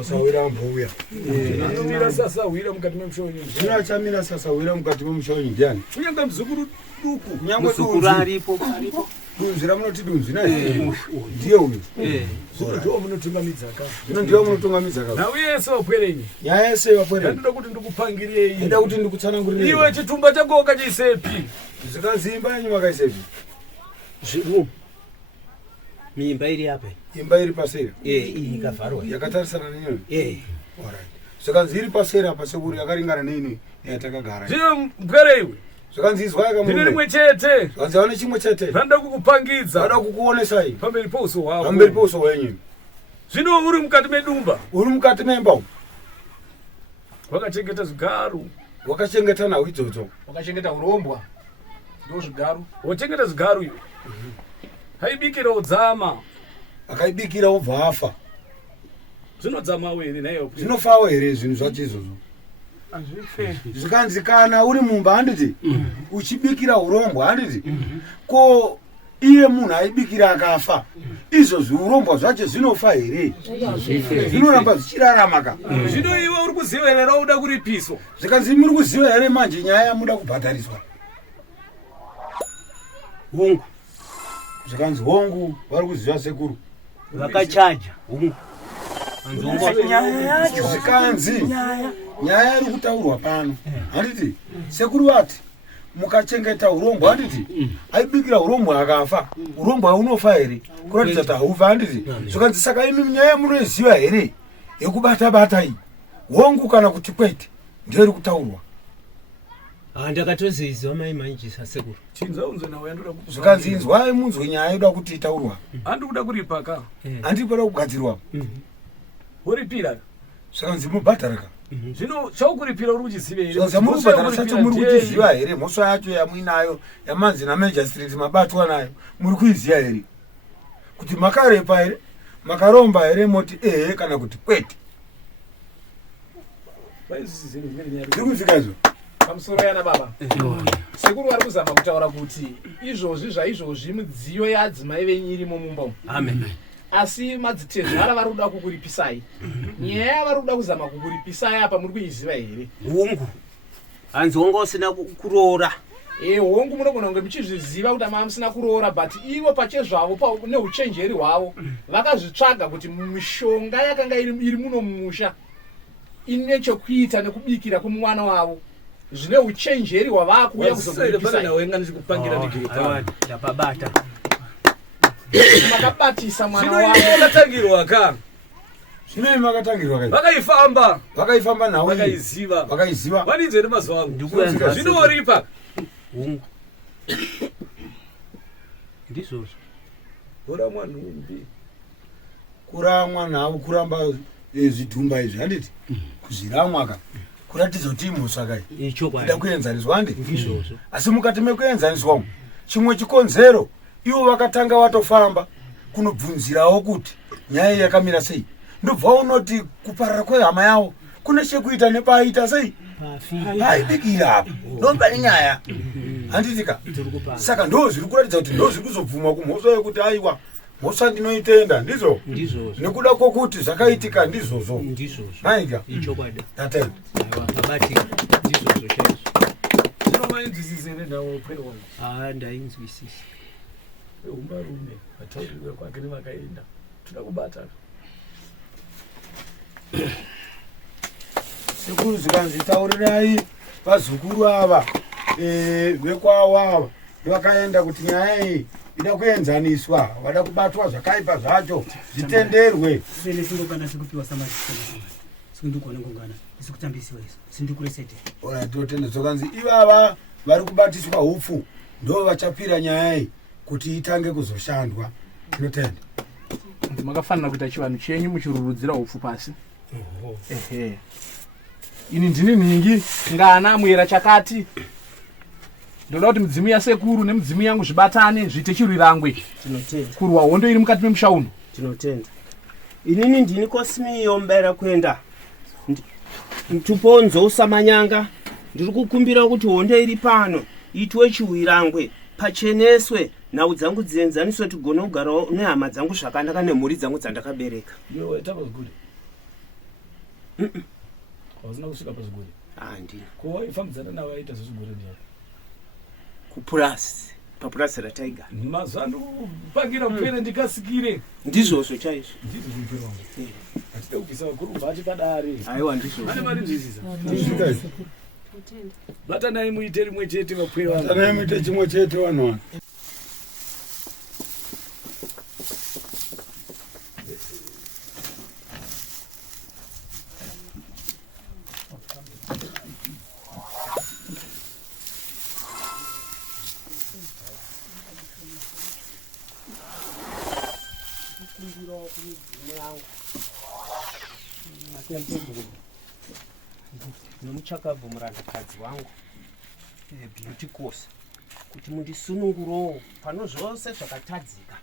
Osawira mbuya. Mira sasa wira mukati memushonyi. Zvino chamira sasa wira mukati memushonyi ndiani? Kunyanga muzukuru duku. Nyangwe muzukuru aripo. Kunzira munoti dunzi naye. Ndiye uyu. Ndiye munotungamidza ka. Ndiye munotungamidza ka. Na uyese wapwerenyi. Yayese wapwerenyi. Ndoda kuti ndikupangirei. Ndoda kuti ndikutsanangurire. Iwe chitumba chako wakachisepi. Zvikazimba yenyu wakaisepi. Zvimu. Mimba iri apa? Imba iri pasera. Iyi ikavharwa. Yakatarisana nenyoni. Alright. Zvikanzi iri pasera pasekuru yakaringana neini yatakagara. Zvino mpwereiwe. Zvikanzi izwa yakamuna. Ndiri rimwe chete. Zvikanzi wane chimwe chete. Vanoda kukupangidza. Vanoda kukuonesai. Pamberi pouso hwavo. Pamberi pouso hwenyu. Zvino uri mukati medumba. Uri mukati memba. Wakachengeta zvigaru. Wakachengeta nawo idzodzo. Wakachengeta urombwa. Ndo zvigaru. Wachengeta zvigaru iwe. Haibikira udzama. Akaibikira ubva afa. Zvinodzamawo here nayo. Zvinofawo here zvinhu zvacho izvozvo. Azvife. Zvikanzi kana uri mumba handiti uchibikira urombwa handiti ko iye munhu aibikira akafa izvozvo urombwa zvacho zvinofa here? Zvinoramba zvichirarama ka. Zvino iwe uri kuziva here rauda kuripiswa? Zvikanzi muri kuziva here manje nyaya yamuda kubhadhariswa? Hongu. Zvikanzi hongu vari kuziva sekuru. Vakachaja hongu. Zvikanzi nyaya iri kutaurwa pano handiti sekuru vati mukachengeta urombwa handiti aibikira urombwa akafa urombwa unofa here kuratidza kuti haufa handiti zvikanzi saka imi nyaya munoiziva here yekubata-bata iyi hongu kana kuti kwete ndiyo iri kutaurwa. Ndakatoziziva mai manjisa sekuru. Zvikanzi inzwai munzwe nyaya yoda kuti itaurwa. Handi kuda kuripa ka. Handi kuda kugadzirwa. Uripira. Zvikanzi mubhadhara ka. Zvino chaukuripira uri kuchiziva here? Zvikanzi muri kubhadhara sacho muri kuchiziva here? Mhosva yacho yamuinayo yamanzi naMajor Street mabatwa nayo muri kuiziva here? Kuti makarepa here? Makaromba here moti kana kuti kwete? Ndiri kufika izvo. Pamusoro yana baba. Sekuru vari kuzama kutaura kuti izvozvi zvaizvozvi midziyo yadzimai venyu irimo mumba. Amen. Asi madzitezvara vari kuda kukuripisai. Nyaya vari kuda kuzama kukuripisai apa muri kuiziva here? Hongu. Hanzi hongu usina kuroora. Hongu munogona kunge muchizviziva kuti mama musina kuroora but ivo pachezvavo neuchenjeri hwavo vakazvitsvaga kuti mishonga yakanga iri muno mumusha ine chekuita nekubikira kumwana wavo. Zvine uchenjeri hwavakuuya kuzokuripisai. Ndapabata. Makabatisa mwana wavo. Zvino vakatangirwa ka. Zvino makatangirwa ka. Vakaifamba. Vakaifamba nawo. Vakaiziva. Vakaiziva. Vaninzwe nemazuva angu. Zvino waripa. Hongu. Ndizvozvo. Kuramwa nhumbi. Kuramwa nawo kuramba zvidhumba izvi handiti. Kuzviramwa ka. Kuratidza kuti imhosva kai ida kuenzaniswa handi asi mukati mekuenzaniswa chimwe chikonzero ivo vakatanga watofamba kunobvunzirawo kuti nyaya yakamira sei ndobva unoti kuparara kwehama yavo kune chekuita nepaaita sei aibikira apa ndombani nyaya handitika saka ndo zviri kuratidza kuti ndo zviri kuzobvumwa kumhosva yekuti aiwa mhosva ndinoitenda ndizvo nekuda kwokuti zvakaitika ndizvozvo maika tatenda zvinomainzwisise nendawo kwero ndainzwisisa umbarume vataurirwe kwake nevakaenda toda kubatana sekuru zvikanzi taurirai vazukuru ava vekwavo ava vakaenda kuti nyaya iyi ida kuenzaniswa vada kubatwa zvakaipa zvacho zvitenderwe kana sikupiwa samazvikana sikundikuona ngongana isikutambisiwa iso sindikuresete totenda zvokanzi ivava vari kubatiswa upfu ndo vachapira nyaya iyi kuti itange kuzoshandwa tinotenda makafanira kuita chivanhu chenyu muchirurudzira upfu pasi. Ini ndini nhingi ngana muyera chakati ndoda kuti midzimu yasekuru nemidzimu yangu zvibatane zviite chirwirangwe. Tinotenda. Kurwa hondo iri mukati memusha uno. Tinotenda. Inini ndini Kosimiyo mbera kwenda. Tuponzo usamanyanga. Ndiri kukumbira kuti hondo iri pano itwe chiwirangwe pacheneswe nhau dzangu dzienzaniswe tigone kugarawo nehama dzangu zvakanaka nemhuri dzangu dzandakabereka. Iwe tapaziguri. Hausina kusvika paziguri. Handina. Ko waifambidzana navo vaita zveziguri ndiyani? Kupurasi. Papurasi rataigara. Mazuva ndikupangira mupere ndikasikire. Ndizvozvo chaizvo. Ndizvo zvimupere wangu. Hatida kubvisa vakuru bvati padare. Aiwa ndizvo. Ane mari nzwisisa. Ndisvika izvo. Batanai muite rimwe chete vapwere vangu. Batanai muite chimwe chete vanhu vangu. Nomuchakabva murandakadzi wangu beauty course kuti mundisunungurowo pano zvose zvakatadzika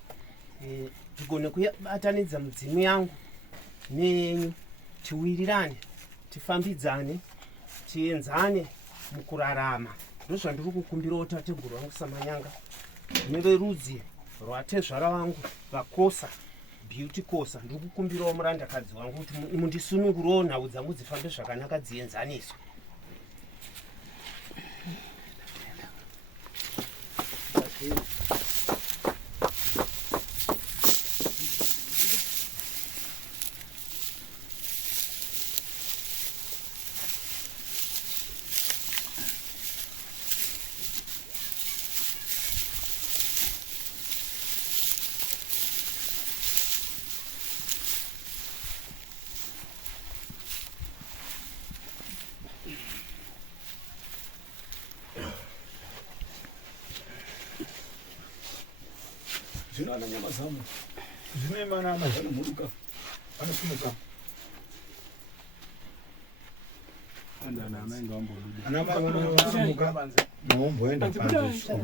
tigone kubatanidza mudzimu yangu nenyu tiwirirane tifambidzane tienzane mukurarama. Ndozvandiri kukumbirawo tateguru wangu Samanyanga neverudzi rwatezvara wangu vakosa beauty course. Ndiri kukumbirawo murandakadzi wangu kuti mundisunungurowo nhau dzangu dzifambe zvakanaka dzienzaniswe. Zvino ana nyama zamu. Zvino mana ana zvanomhuruka. Anosimuka. Ana mai ngambodudi. Ana mai vanosimuka. Maomboenda panze.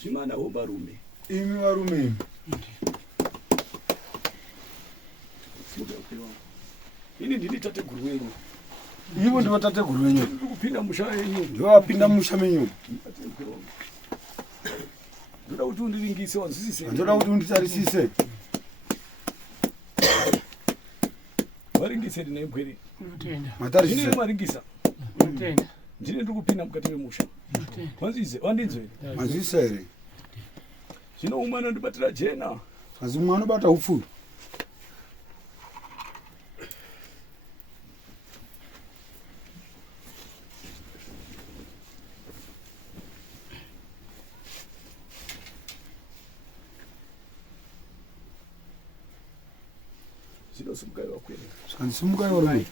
Zvimana wobarume. Imi varume. Ini ndini tateguru wenyu. Ivo ndivo tateguru wenyu. Ndikupinda musha wenyu. Ndovapinda musha menyu. Ndoda kuti undiringise wanzwisise. Ndoda kuti unditarisise. Waringise ndine mbwere. Matarisise. Ndine maringisa. Ndine ndikupinda mukati memusha. Wanzwisise, wandinzwe. Wanzwisise here. Zvino umwana ndibatira jena. Asi umwana unobata upfu. Simukai wakweli. Simukai warume.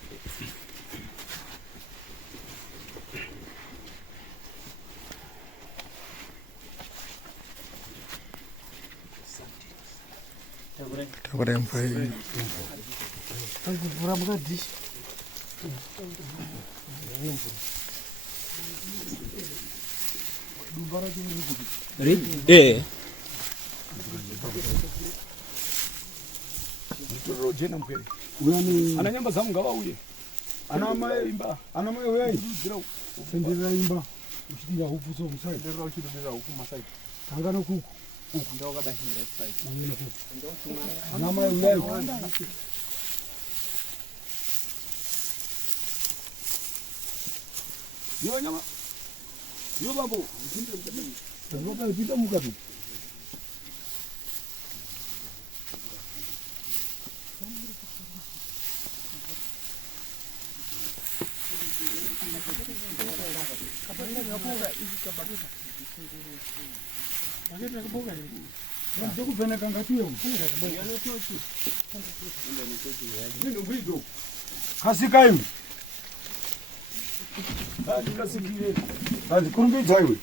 Takure mfai. Anguvura mukadhi. Dumbara chiri. Jena mkweli. Uyani ana nyamba zamu ngavauye. Ana mai imba. Ana mai uyai. Sendera imba. Uchinga hufu so musai. Sendera uchidera hufu masai. Tangana kuku. Ndo kadahira side. Ana mai uyai. Yo nyama. Yo babu. Ndinoka pita mukatu. Kasikayu. Kasikire. Kazi kurumbidza iwe.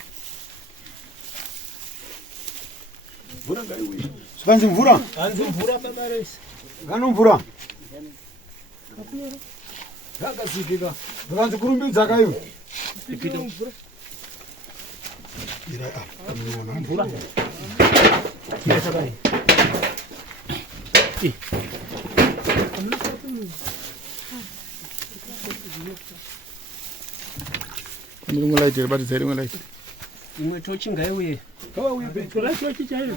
Mvura ngaiwe. Sikanzi mvura? Anzi mvura babaresi. Ngano mvura. Kapero. Kasikika. Sikanzi kurumbidza kaiwe. Ipita mvura. Ira mvura. Ndingulaitira batisa ndingulaitira. Imwe tochi ngaiuye.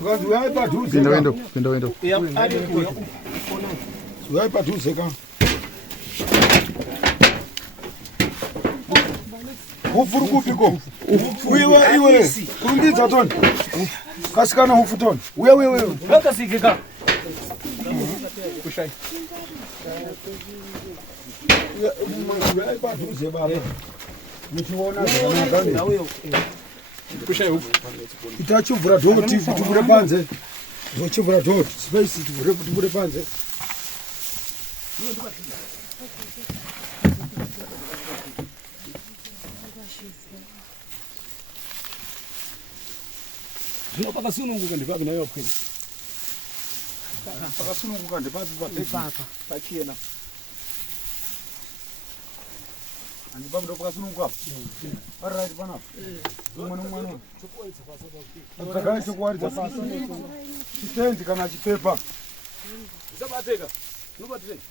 Ukazi uyai padhuze. Pinda wendo. Uyai padhuze ka. Ufuru kupiko. Uyewa iwe. Kurundidza toni. Kasikana ufu toni. Uye. Vakasikika. Kushai. Uyai padhuze baba. Muchiona zvakanaka. Kushai ufu. Itachivhura dhoo TV tuvhure panze. Zochivhura dhoo space tuvhure panze. Zvino pakasununguka ndipaki nayo pwini. Pakasununguka ndipapi Pachena. Andipapi ndo pakasununguka. Pariraiti panapa. Mwana. Dzakaya chokuwaridza pasi. Chitendi kana chipepa. Zabateka. Nobateka.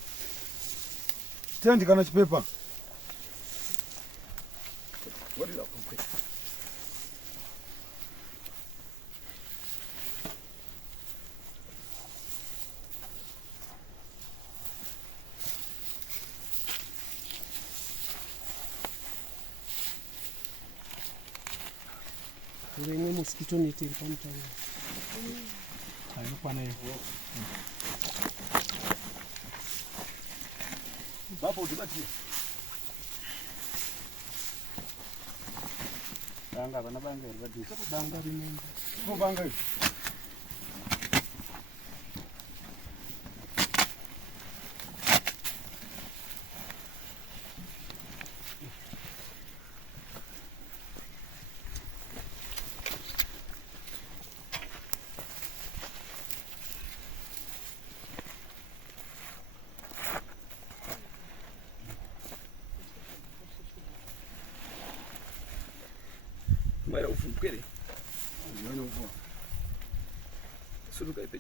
Chitendi kana chipepa. Wadira. Ngemwe mosquito net iri pamutaro. Ainokwana hivyo. Baba udibatie. Banga bana banga iri badisa. Banga rinenge. Banga. Mara ufukere. Mwana ufu. Suluka ipe.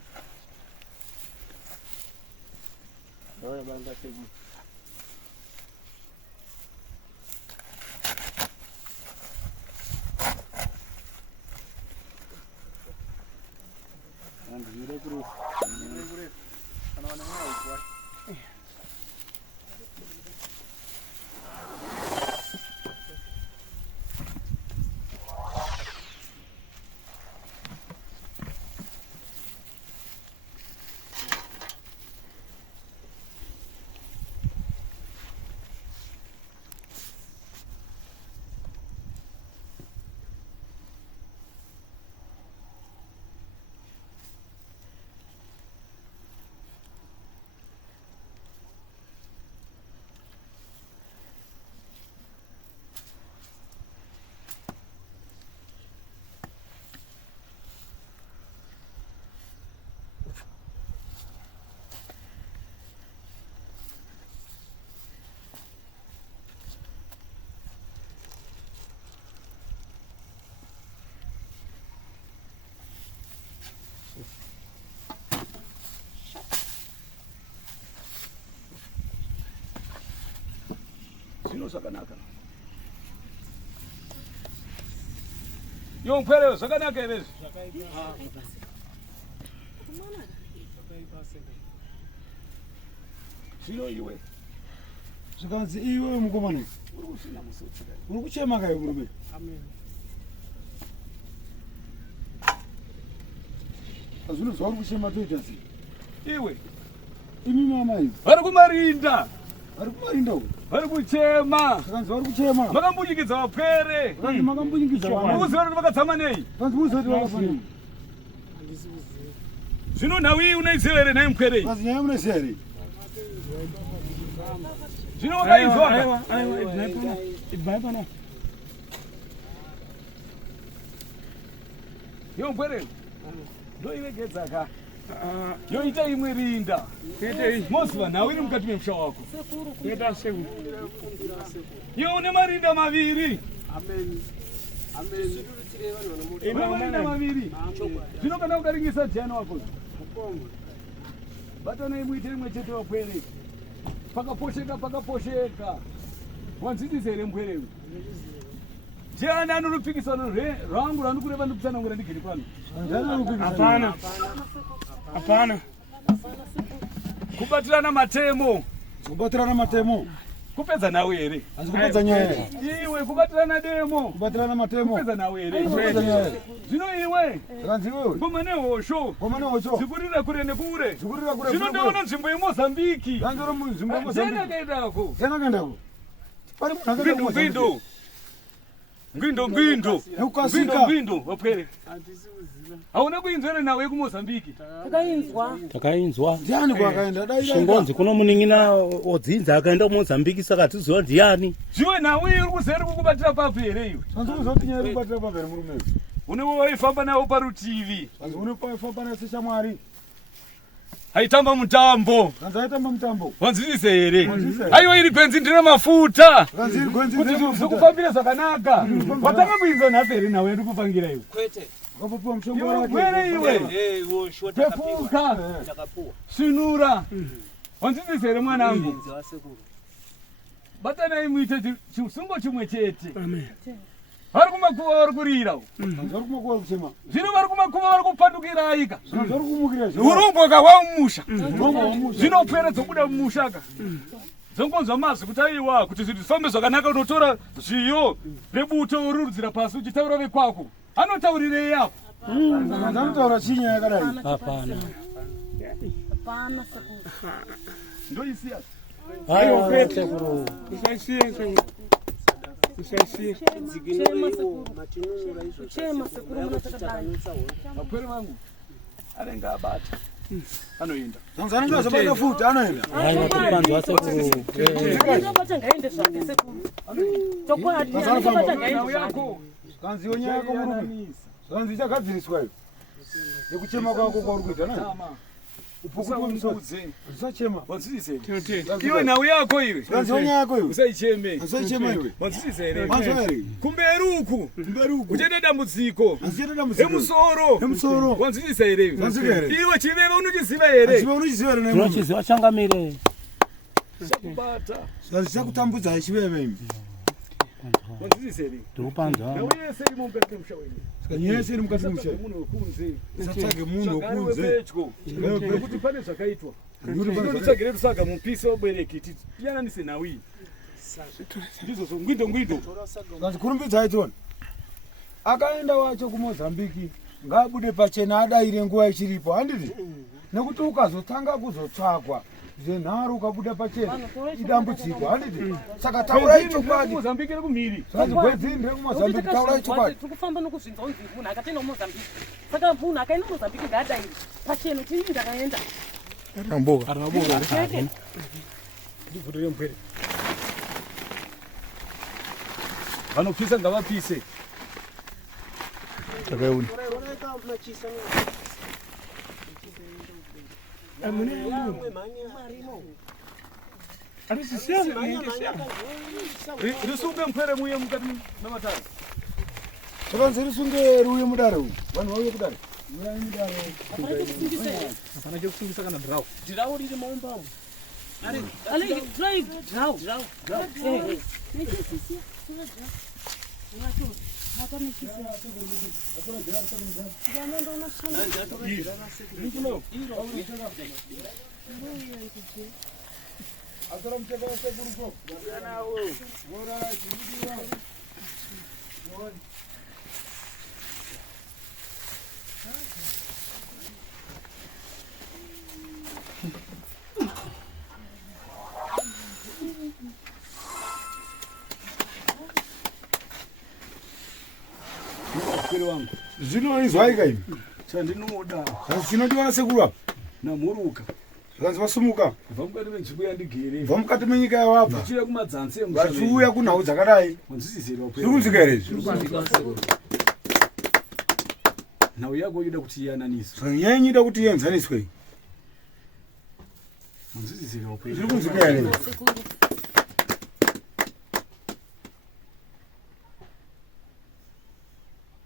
Oya banga tegu. Andu yure kuru. Kana wana mwa ukwa. Sino sakanaka. Yo mphero sakanaka ere. Sino iwe. Zvikanzi iwe mukomana. Uri kuchema kai murume? Amen. Azvinozwa uri kuchema toita sei? Iwe. Imi mama iwe. Vari kumarinda. Vari kumarinda uko. Vari kuchema. Zvikanzi vari kuchema. Makambujikidza vapwere. Zvikanzi makambujikidza vana. Muziva kuti vakatsama nei? Zvikanzi muziva kuti vakafana. Zvino nhau iyi unoiziva here nhai mupwere? Zvikanzi nyaya munoiziva here? Zvino wakaizwa? Aiwa, ibvai pana. Yo mupwere. Ndoiregedza ka. Yoita imwe rinda. Moziva nhau iri mukati memusha wako. Yoita sekuru. Yo une marinda maviri. Amen. Amen. Ina marinda maviri. Zvino kana ukaringisa Diana wako. Batanai muite rimwe chete wapwere. Pakaposheka. Wanzvizise here mbwere uyu? Ndiani anonopikisana rwangu rwanikureva ndikutsanangura ndigere pano? Hapana. Kubatirana matemo. Kupedza nawe here? Hanzi kupedza nyaya. Iwe kubatirana demo. Kubatirana matemo. Kupedza nawe here? Kupedza nyaya. Zvino iwe. Hanzi iwe. Ngoma nehosho. Zikurira kure nekure. Zvino ndaona nzvimbo yeMozambique. Ndanzoro nzvimbo yeMozambique. Zena kaendako. Pari munhu Ngwindo wapwere. Hauna kuinzwera nawe kuMozambique? Takainzwa. Ndiani kwakaenda dai? Shingonzi kuno munin'ina odzinza akaenda kuMozambique saka tiziva ndiani. Zviwe nawe uri kuzeri kukubatira papi here iwe? Hanzi uzoti nyaya kubatira papi here murume? Unewo waifamba nawo parutivi. Hanzi unofamba nawo seshamwari. Haitamba mutambo. Hanzi aitamba mutambo. Wanzvizise here? Aiwa iri gwenzi ndine mafuta. Hanzi iri gwenzi ndine mafuta. Zokufambira zvakanaka. Watanga kuinzwa nhasi here nawe ndikupangira iwe? Kwete. Wakapuwa mushonga wake. Mwere iwe. Takapuwa. Svinura. Wanzvizise here mwanangu? Batanai muite chisungo chimwe chete. Amen. Vari kumakuva vari kurira. Hanzi vari kumakuva kuchema. Zvino vari kumakuva vari kupandukiraika. Vari kumukira. Urumboka hwamumusha. Zvino pere dzobuda mumushaka. Dzongonzwa mazwi kuti aiwa kuti zvinhu zvifambe zvakanaka unotora zviyo rebuto ururudzira pasi uchitaura vekwako. Anotaurirei apo? Hanzi anotaura chinya yakadai. Hapana. Ndoisiya. Aiwa kwete kuro. Mapwere vangu anenge abata anoenda. Hanzi anenge azobata futi anoenda. Aiwa tipanzwa sekuru. Hanzi iwe nyaya yako murume. Hanzi ichagadziriswa iyo. Yekuchema kwako kwauri kuita nani? Usachema. Wanzvizise here? Iwe nhau yako iwe. Hanzi iwe nyaya yako iwe. Usaicheme. Usaichema iwe. Wanzvizise here? Wanzwa here? Kumberi uku. Uchete dambudziko. Emusoro. Wanzvizise here iwe? Wanzvika here? Iwe chiveve unochiziva here? Chive unochiziva here naye. Unochiziva changamire. Chakubata. Hanzi chakutambudza chiveve imi. Wanzvizise here? Ndikupanzwa. Nhau yese iri mukati memusha wenyu. Nyaya yese iri mukati memusha. Munhu wekunze. Satsvage munhu wekunze. Nekuti pane zvakaitwa. Ndinotsvagire rusaga mupisi wabereki tiyananise nhau iyi. Ndizvo ngwindo. Hanzi kurumbidzai tione. Akaenda wacho kuMozambique ngaabude pachena adaire nguva ichiripo handiti? Nekuti ukazotanga kuzotsvagwa zvenharo ukabuda pachena idambudziko handiti? Saka taurai chokwadi. Mozambique kumhiri. Hanzi gwedzi ndiri kuMozambique taurai chokwadi. Tikufamba nokuzvinza unzi munhu akaenda kuMozambique. Saka munhu akaenda kuMozambique ngaadaire pachena chini ndakaenda. Aramboka. Ndivhurire mpwere. Vanopisa ngavapise. Takauni. Risunge mpwere muye mukati mematare. Hanzi risunge ruye mudare uyu. Vanhu vauye kudare. Hapana chekusungisa kana dhirau. Dhirau riri maumbamo. Dhirau. Zvinoizwaika imi. Chandinoda. Hanzi chinodiwa nasekuru apa. Namhuruka. Hanzi vasumuka. Kubva mukati menzvimbo yandigere. Bva mukati menyika yavabva. Vachiuya kumadzanzi emusha. Vachiuya kunhau dzakadai. Wanzvisise here? Zviri kunzwika here izvi? Nhau yako yoda kuti iyananiswe. Nyaya inoda kuti ienzaniswe. Wanzvisise here? Zviri kunzwika here?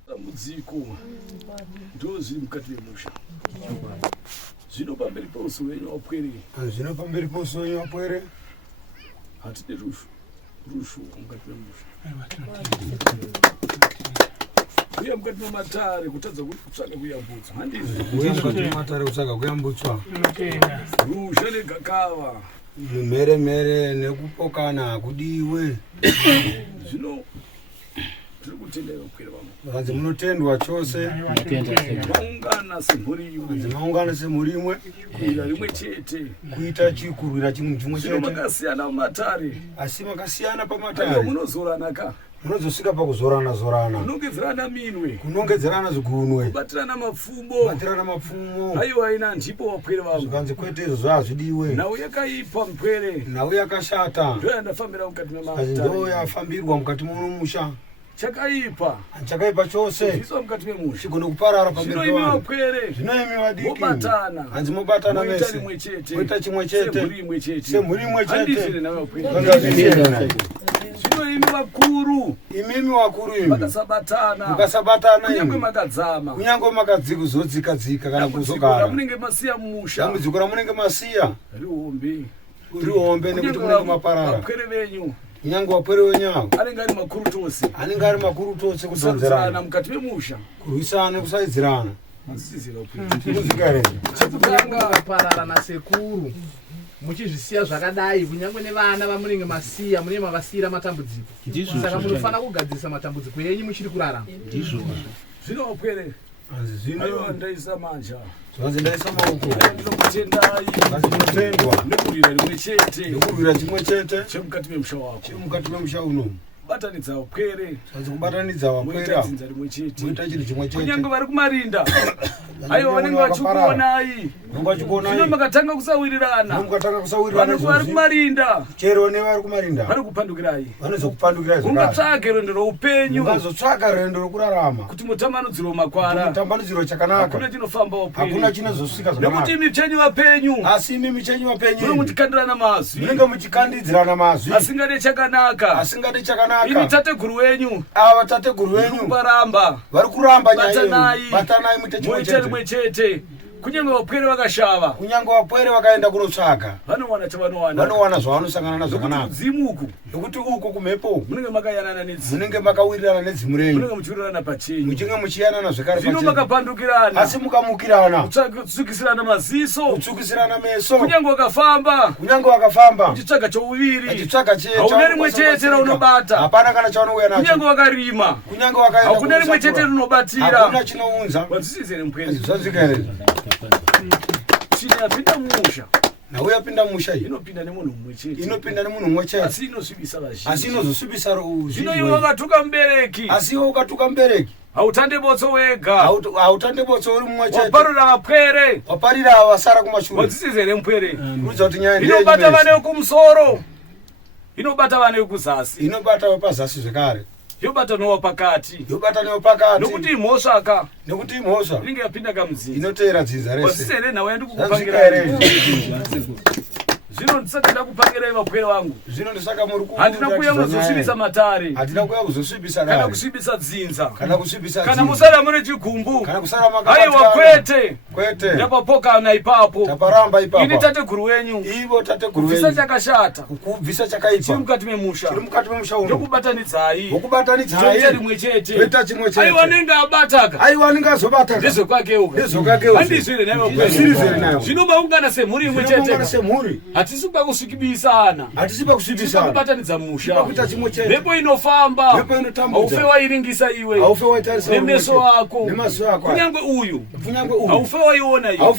Dambudziko ndozviri mukati memusha. Zvino pamberi pouso wenyu wapwere. Zvino pamberi pouso wenyu wapwere. Hatide rushu mukati memusha. Uya mukati mematare kutadza kutsvaga kuyambutswa. Handizvo. Uya mukati mematare kutsvaga kuyambutswa. Rusha negakava. Mhere nekupokana kudiwe. Zvino kutendera kwera vamwe. Vanzi munotendwa chose. Maungana semhuri imwe. Vanzi maungana semhuri imwe. Kurwira rimwe chete. Kuita chikurwira chimwe chete. Zvino makasiyana mumatare. Asi makasiyana pamatare. Munozorana ka. Munozosvika pakuzorana. Kunongedzerana minwe. Kunongedzerana zvigunwe. Kubatirana mapfumo. Haiwa ina ndipo wapwere vangu. Zvikanzi kwete izvo hazvidiwe. Nhau yakaipa mupwere. Nhau yakashata. Ndo yandafambira mukati mematare. Ndo yafambirwa mukati memusha. Chakaipa chose zviswa mukati memusha chigone kuparara pamberi zvinoimiwa pwere zvinoimiwa diki mobatana hanzi mobatana mese moita chimwe chete semhuri imwe chete zvinoimi vakuru imimi vakuru imi mukasabatana kunyange makadzika kana kuzogara munenge masiya mumusha dambudziko ramunenge masiya rihombe nekuti munenge maparara vapwere venyu kunyange wapwere wenyawo anenge ari makuru tose kudzonzerana mukati memusha kurwisana kusaidzirana chekutanga parara nasekuru muchizvisiya zvakadai kunyange nevana vamunenge masiya munenge mavasiyira matambudziko saka munofanira kugadzirisa matambudziko enyu muchiri kurarama zvino wapwere aiwa ndaisa manja zvanzi ndaisa maoko ndinokutendai ndinotendwa nekurwira rimwe chete nekurwira chimwe chete chemukati memusha wako chemukati memusha uno batanidza wapwere zvanzi kubatanidza wapwera moita chinhu chimwe chete kunyange vari kumarinda aiwa vanenge vachikuonai zvino makatanga kusawirirana vanenge vari kumarinda chero nevari kumarinda vari kupandukirai vanozokupandukirai ungatsvage rwendo rweupenyu ungazotsvaga rwendo rwokurarama kuti mutambanudziro makwara mutambanudziro chakanaka hakuna chinofamba wapwere hakuna chinozosvika zvakanaka nekuti imi chenyu vapenyu asi imi michenyu vapenyu munenge muchikandirana mazwi munenge muchikandidzirana mazwi asingade chakanaka imi tateguru wenyu ava tateguru wenyu kuparamba vari kuramba batanai muite moita rimwe chete kunyange vapwere vakashava kunyange vapwere vakaenda kunotsvaga vanowana vanowana zvavanosangana nazvo kanaka zimuku nokuti uku kumhepo munenge makayanana nedzimu munenge makawirirana nedzimu renyu munenge muchiwirirana pachenyu muchinge muchiyanana zvekare zvino makapandukirana asi mukamukirana kutsukisirana maziso kutsukisirana meso kunyange wakafamba uchitsvaga chouviri hauna rimwe chete raunobata hapana kana chaunouya nacho kunyange wakarima kunyange wakaenda hakuna rimwe chete rinobatira hakuna chinounza wadzisizere mupwere zvanzikaere yapinda musha nawe yapinda musha inopinda nemunhu mumwe chete asi inosvibisa vazhinji asi inozosvibisa zvino iwe wakatuka mubereki asi iwe ukatuka mubereki hautande botso wega hautande botso uri mumwe chete waparira vapwere waparira vasara kumashure wadzisizere mupwere kuudza kuti nyaya inobata vane vekumusoro inobata vane vekuzasi inobata vepazasi zvekare yobata nowapakati nokuti imhosva inenge yapinda kamuzinzi inoteera dzinza rese wasisere nawe yandikukupangirai zvino ndisaka ndakupangirai vapwere vangu zvino ndisaka muri handina kuuya kuzosvibisa matare handina kuuya kuzosvibisa kana kusvibisa dzinza kana musara mune chigumbu kana kusara aiwa kwete ndapapokana ipapo taparamba ipapo ini tateguru wenyu ivo tateguru wenyu kubvisa chakashata kubvisa chakaipa chiri mukati memusha uno ndokubatanidzai rimwe chete toita chimwe chete aiwa anenge abataka aiwa anenge azobataka ndezvekwakewo handizvire nayo zvino maungana semhuri imwe chete hatisi pakusvikibisana kubatanidza musha mhepo inofamba haufe wairingisa iwe nemeso ako kunyange uyu haufe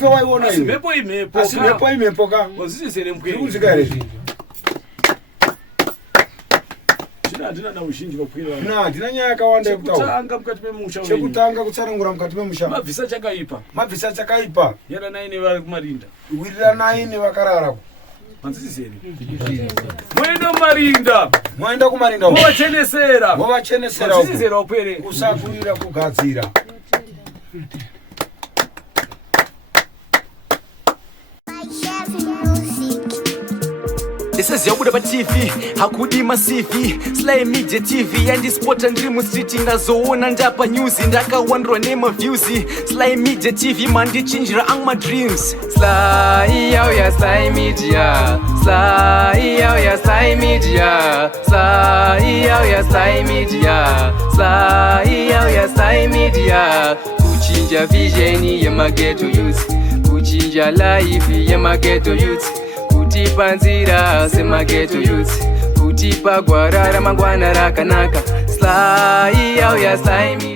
waiona asi mhepo imhepoka wazvisizere mupwere handina nauzhinji vapwere handina nyaya yakawanda yekutanga mukati memusha chekutanga kutsanangura mukati memusha mabvisa chakaipa yaranai nevari kumarinda wiriranai nevakarara hanzisizere moenda kumarinda movachenesera hanzisizere vapwere kusakurira kugadzira ndisaziyabuda patv hakudi masivi Sly Media TV yandispota ndiri mustreet ndazoona ndapa news ndakawandwa nemaviews Sly Media TV mandichinjira ang madreams Sly yauya Sly Media Sly yauya Sly Media Sly yauya Sly Media Sly yauya Sly Media kuchinja vision yemageto youth kuchinja life yemageto youth kutipa nzira semageto youth kutipa gwara ramangwana rakanaka Sly yauya Sly Media